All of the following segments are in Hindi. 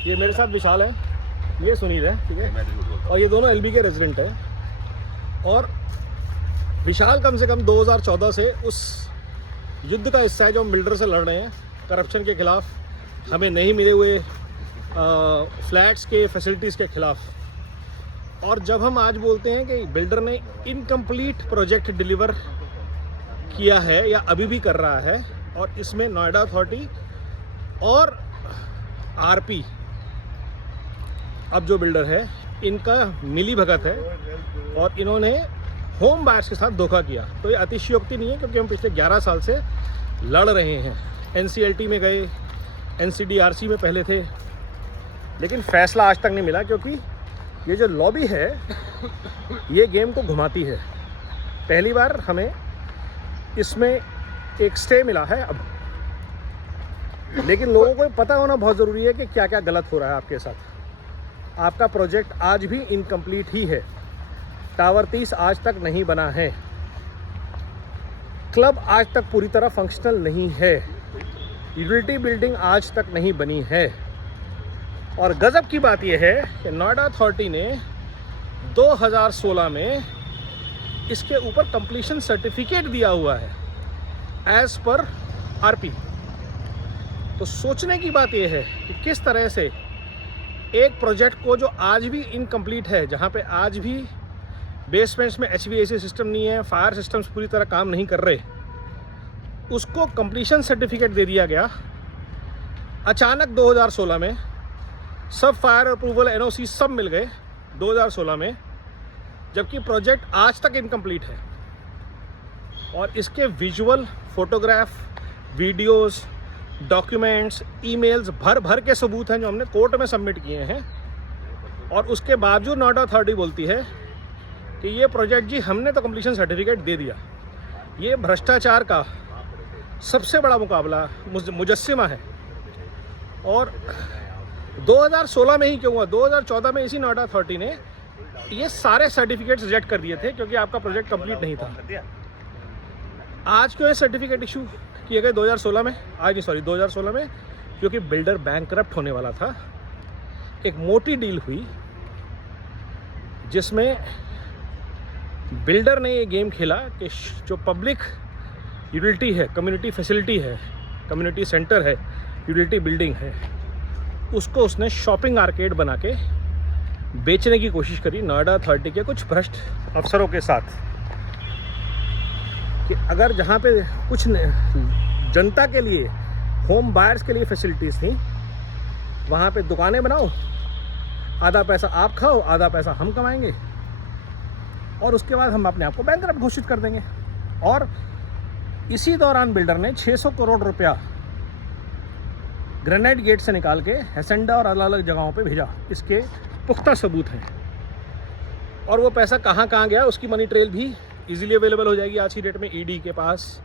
ये मेरे साथ विशाल है, ये सुनील है, ठीक है, और ये दोनों एलबी के रेजिडेंट हैं। और विशाल कम से कम 2014 से उस युद्ध का हिस्सा है जो हम बिल्डर से लड़ रहे हैं करप्शन के खिलाफ, हमें नहीं मिले हुए फ्लैट्स के फैसिलिटीज़ के खिलाफ। और जब हम आज बोलते हैं कि बिल्डर ने इनकम्प्लीट प्रोजेक्ट डिलीवर किया है या अभी भी कर रहा है, और इसमें नोएडा अथॉरिटी और आरपी अब जो बिल्डर है इनका मिली भगत है और इन्होंने होम बायर्स के साथ धोखा किया, तो ये अतिशयोक्ति नहीं है, क्योंकि हम पिछले 11 साल से लड़ रहे हैं। एनसीएलटी में गए, एनसीडीआरसी में पहले थे, लेकिन फैसला आज तक नहीं मिला, क्योंकि ये जो लॉबी है ये गेम को घुमाती है। पहली बार हमें इसमें एक स्टे मिला है अब, लेकिन लोगों को पता होना बहुत ज़रूरी है कि क्या क्या गलत हो रहा है आपके साथ। आपका प्रोजेक्ट आज भी इनकम्प्लीट ही है। टावर 30 आज तक नहीं बना है। क्लब आज तक पूरी तरह फंक्शनल नहीं है। यूटिलिटी बिल्डिंग आज तक नहीं बनी है। और गजब की बात यह है कि नोएडा अथॉरिटी ने 2016 में इसके ऊपर कंप्लीशन सर्टिफिकेट दिया हुआ है एज पर आरपी। तो सोचने की बात यह है कि किस तरह से एक प्रोजेक्ट को जो आज भी इनकम्प्लीट है, जहाँ पे आज भी बेसमेंट्स में HVAC सिस्टम नहीं है, फायर सिस्टम्स पूरी तरह काम नहीं कर रहे, उसको कंप्लीशन सर्टिफिकेट दे दिया गया अचानक 2016 में। सब फायर अप्रूवल NOC सब मिल गए 2016 में, जबकि प्रोजेक्ट आज तक इनकम्प्लीट है। और इसके visual, photograph, videos, documents, emails भर भर के सबूत हैं जो हमने कोर्ट में सबमिट किए हैं। और उसके बावजूद नोएडा अथॉरिटी बोलती है कि ये प्रोजेक्ट जी हमने तो कंप्लीशन सर्टिफिकेट दे दिया। ये भ्रष्टाचार का सबसे बड़ा मुकाबला मुजस्सिमा है। और 2016 में ही क्यों हुआ, 2014 में इसी नोएडा अथॉरिटी ने ये सारे सर्टिफिकेट्स रिजेक्ट कर दिए थे, क्योंकि आपका प्रोजेक्ट कंप्लीट नहीं था। आज क्यों ये सर्टिफिकेट इशू किए गए 2016 में, 2016 में, क्योंकि बिल्डर बैंकरप्ट होने वाला था। एक मोटी डील हुई जिसमें बिल्डर ने ये गेम खेला कि जो पब्लिक यूटिलिटी है, कम्युनिटी फैसिलिटी है, कम्युनिटी सेंटर है, यूटिलिटी बिल्डिंग है, उसको उसने शॉपिंग आर्केड बना के बेचने की कोशिश करी नोएडा अथॉरिटी के कुछ भ्रष्ट अफसरों के साथ। कि अगर जहाँ पे कुछ जनता के लिए, होम बायर्स के लिए फैसिलिटीज़ थी, वहाँ पे दुकानें बनाओ, आधा पैसा आप खाओ, आधा पैसा हम कमाएंगे, और उसके बाद हम अपने आप को बैंकरप्ट घोषित कर देंगे। और इसी दौरान बिल्डर ने 600 करोड़ रुपया ग्रेनाइट गेट से निकाल के हैसेंडा और अलग अलग जगहों पे भेजा। इसके पुख्ता सबूत हैं। और वो पैसा कहाँ कहाँ गया उसकी मनी ट्रेल भी इजीली अवेलेबल हो जाएगी आज की डेट में। ईडी के पास,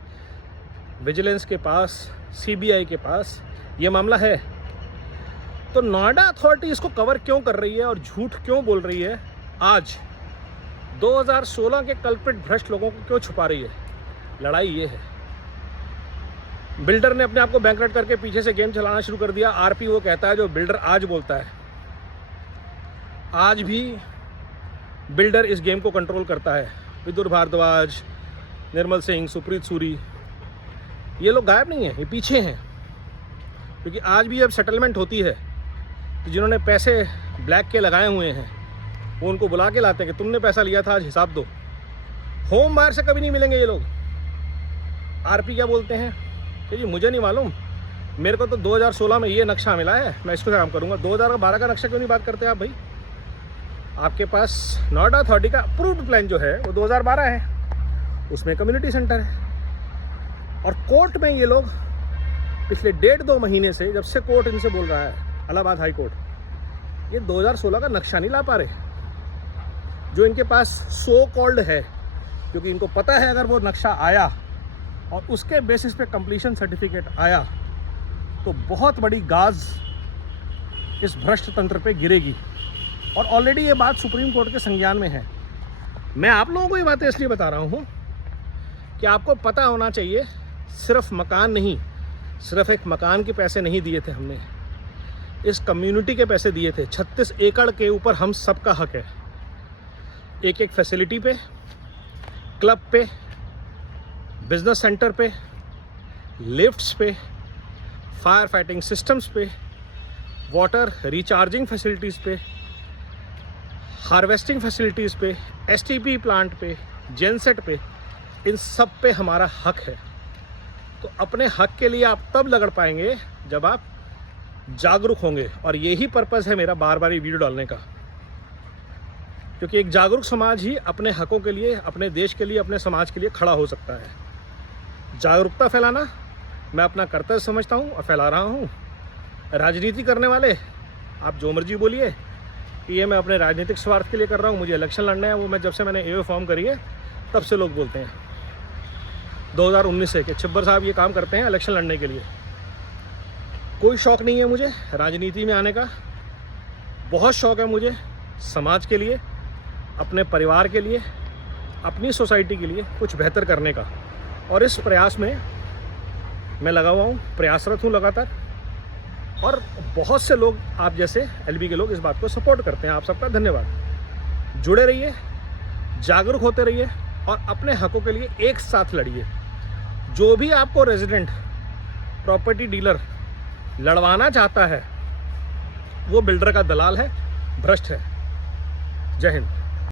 विजिलेंस के पास, सीबीआई के पास ये मामला है। तो नोएडा अथॉरिटी इसको कवर क्यों कर रही है और झूठ क्यों बोल रही है? आज 2016 के कल्प्रिट भ्रष्ट लोगों को क्यों छुपा रही है? लड़ाई ये है। बिल्डर ने अपने आप को बैंकरप्ट करके पीछे से गेम चलाना शुरू कर दिया। आरपी वो कहता है जो बिल्डर आज बोलता है। आज भी बिल्डर इस गेम को कंट्रोल करता है। विदुर भारद्वाज, निर्मल सिंह, सुप्रीत सूरी, ये लोग गायब नहीं हैं, ये पीछे हैं। क्योंकि आज भी अब सेटलमेंट होती है तो जिन्होंने पैसे ब्लैक के लगाए हुए हैं वो उनको बुला के लाते हैं कि तुमने पैसा लिया था, आज हिसाब दो। होम बायर से कभी नहीं मिलेंगे ये लोग। आरपी क्या बोलते हैं कि जी मुझे नहीं मालूम, मेरे को तो 2016 में ये नक्शा मिला है, मैं इसको काम करूँगा। 2012 का नक्शा क्यों नहीं बात करते आप भाई? आपके पास नोएडा अथॉरिटी का अप्रूव्ड प्लान जो है वो 2012 है, उसमें कम्युनिटी सेंटर है। और कोर्ट में ये लोग पिछले 1.5-2 महीने से, जब से कोर्ट इनसे बोल रहा है, इलाहाबाद हाई कोर्ट, ये 2016 का नक्शा नहीं ला पा रहे, जो इनके पास सो कॉल्ड है। क्योंकि इनको पता है अगर वो नक्शा आया और उसके बेसिस पे कंप्लीशन सर्टिफिकेट आया तो बहुत बड़ी गाज इस भ्रष्ट तंत्र पे गिरेगी। और ऑलरेडी ये बात सुप्रीम कोर्ट के संज्ञान में है। मैं आप लोगों को ये बातें इसलिए बता रहा हूँ कि आपको पता होना चाहिए, सिर्फ मकान नहीं, सिर्फ एक मकान के पैसे नहीं दिए थे हमने। इस कम्युनिटी के पैसे दिए थे। 36 एकड़ के ऊपर हम सबका हक है। एक एक फैसिलिटी पे, क्लब पे, बिजनेस सेंटर पे, लिफ्ट्स पे, फायर फाइटिंग सिस्टम्स पे, वाटर रिचार्जिंग फैसिलिटीज़ पे, हार्वेस्टिंग फैसिलिटीज़ पे, एसटीपी प्लांट पे, जेनसेट पे, इन सब पे हमारा हक है। तो अपने हक के लिए आप तब लगड़ पाएंगे जब आप जागरूक होंगे, और यही पर्पज़ है मेरा बार बार ये वीडियो डालने का, क्योंकि एक जागरूक समाज ही अपने हकों के लिए, अपने देश के लिए, अपने समाज के लिए खड़ा हो सकता है। जागरूकता फैलाना मैं अपना कर्तव्य समझता हूँ और फैला रहा हूँ। राजनीति करने वाले आप जो मर्जी बोलिए कि ये मैं अपने राजनीतिक स्वार्थ के लिए कर रहा हूँ, मुझे इलेक्शन लड़ना है, वो मैं जब से मैंने एओ फॉर्म करी है तब से लोग बोलते हैं 2019 से कि छिब्बर साहब ये काम करते हैं इलेक्शन लड़ने के लिए। कोई शौक़ नहीं है मुझे राजनीति में आने का, बहुत शौक़ है मुझे समाज के लिए, अपने परिवार के लिए, अपनी सोसाइटी के लिए कुछ बेहतर करने का। और इस प्रयास में मैं लगा हुआ हूँ, प्रयासरत हूँ लगातार, और बहुत से लोग आप जैसे एलबी के लोग इस बात को सपोर्ट करते हैं। आप सबका धन्यवाद। जुड़े रहिए, जागरूक होते रहिए और अपने हकों के लिए एक साथ लड़िए। जो भी आपको रेजिडेंट प्रॉपर्टी डीलर लड़वाना चाहता है वो बिल्डर का दलाल है, भ्रष्ट है। जय हिंद।